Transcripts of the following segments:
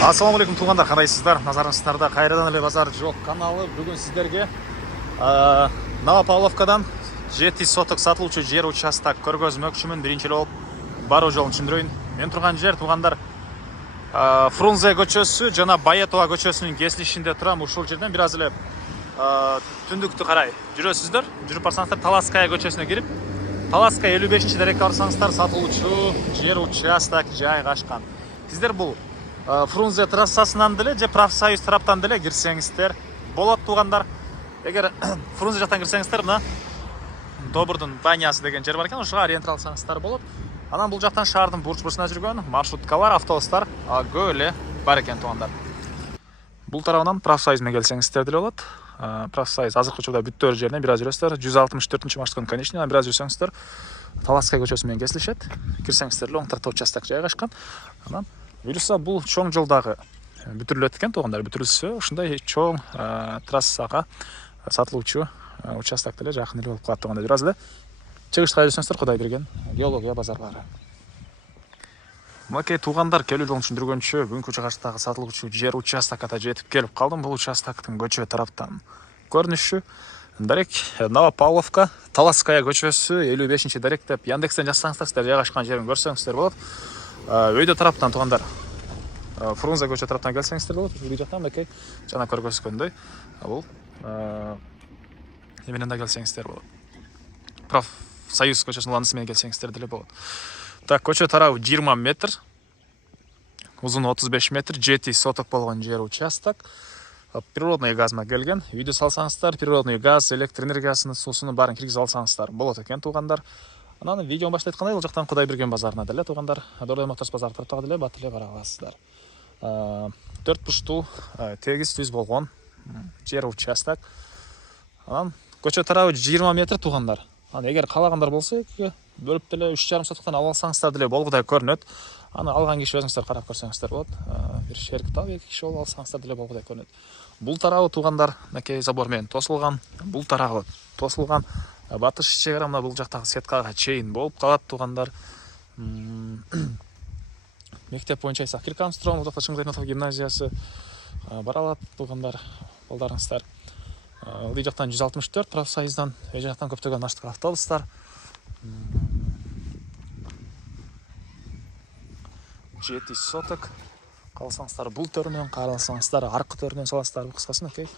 Ассалаумағалейкум туғандар, қандайсыздар? Назарыңыздарда қайрадан эле базар жоқ каналы. Бүгін сіздерге Новопавловкадан 7 соток сатылуучу жер участок көргөзмөкчүмүн. Биринчи эле болуп баруу жолун түшүндүрөйүн. Мен турган жер туғандар Фрунзе көчөсү жана Баетова көчөсүнүн кесилишинде турам. Ушул жерден бир аз эле түндүктү карай жүрөсүздөр. Жүрүп барсаңыздар Талаская көчөсүнө кирип, Талаская 55-чи дарекке барсаңыздар сатылуучу жер участок жайгашкан. Сиздер бул Фрунзе трассасынан деле же Профсоюз тараптан деле кирсеңиздер болот тугандар. Эгер Фрунзе жактан кирсеңиздер, мына Добурдун банясы деген жер бар экен, ошого ориентир алсаңыздар болот. Анан бул жактан шаардын бурч-бурчуна жүргөн маршруткалар, автобустар көп эле бар экен тугандар. Бул тарабынан Профсоюз менен келсеңиздер деле болот. Профсоюз азыркы учурда бүттөр жеринен бир аз жүрөсүздөр. 164-чи маршрутканын конечный, бир аз жүрсөңүздөр Талаская көчөсү менен кесилишет. Кирсеңиздер эле оң тарапта участок жайгашкан. Анан буюрса бул чоң жолдагы бүтүрүлөт экен тугандар. Бүтүрүлсө ушундай чоң трассага сатылуучу участок деле жакын эле болуп калат тугандар. Бир аз эле чыгышка жүрсөңүздөр, Кудай берген геология базарлары. Мынакей тугандар, келүү жолун түшүндүргөнчө бүгүнкү чыгыштагы сатылуучу жер участокко жетип келип калдым. Бул участоктун көчө тараптан көрүнүшү дарек Новопавловка, Талаская көчөсү 55-чи дарек деп Яндекстен жазсаңыздар сиздер жайгашкан жерин көрсөңүздөр болот. Өйдө тараптан тугандар Фрунзе көчө тараптан келсеңиздер болот. Бул жактан мынакей жана көргөзгөндөй бул эменен да келсеңиздер болот. Профсоюз көчөсүнүн уланысы менен келсеңиздер деле болот. Так, көчө тарабы 20 метр, узуну 35 метр, 7 соток болгон жер участок. Природный газма келген. Үйдү салсаңыздар, природный газ, электр энергиясынын, суусунун баарын киргизип алсаңыздар болот экен тугандар. Анан видеону башта айткандай, бул жактан Кудай берген базарына деле тугандар, Дордой Моторс базары тараптагы деле бат эле бара аласыздар. 4 бурчтуу тегиз түз болгон жер участок. Анан көчө тарабы 20 метр тугандар. Анан эгер каалагандар болсо бөлүп деле 3,5 сотоктон ала алсаңыздар деле болгудай көрүнөт. Аны алган киши өзүңүздөр карап көрсөңүздөр болот. Бир шерик тап, 2 киши болуп алсаңыздар деле болгудай көрүнөт. Бул тарабы тугандар мынакей забор менен тосулган. Бул тарабы тосулган. Батыш чегара мына бул жактагы сеткага чейин болуп калат тугандар. Мектеп боюнча айсак Киркамстром, бул жакта Чыңгыз Айтматов гимназиясы бара алат тугандар. Балдарыңыздар. Бул жактан 164 Профсоюздан, бул жактан көптөгөн маршруттук автобустар. 7 соток. Калсаңыздар бул төрүнөн, кааласаңыздар аркы төрүнөн саласыздар. Кыскасы мынакей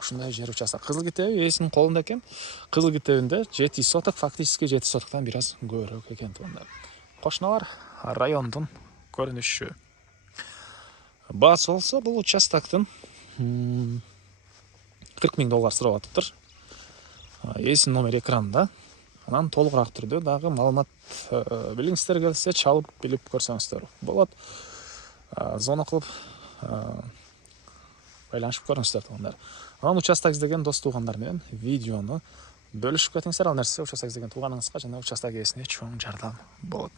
ушундай жер участок. Кызыл китеби ээсинин колунда экен. Кызыл китебинде 7 соток, фактически 7 сотоктон бир аз көбүрөөк экен тугандар. Кошуналар райондун көрүнүшү. Баасы болсо бул участоктун $40,000 сурап атыптыр. Ээсинин номери экранда. Анан толугураак түрдө дагы маалымат билиңиздер келсе, чалып билип көрсөңүздөр болот. Зона кылып байланышып көрүңүздөр тугандар. Анан участок издеген дос тугандар менен видеону бөлүшүп кетиңиздер. Ал нерсе участок издеген тууганыңызга жана участок ээсине чоң жардам болот.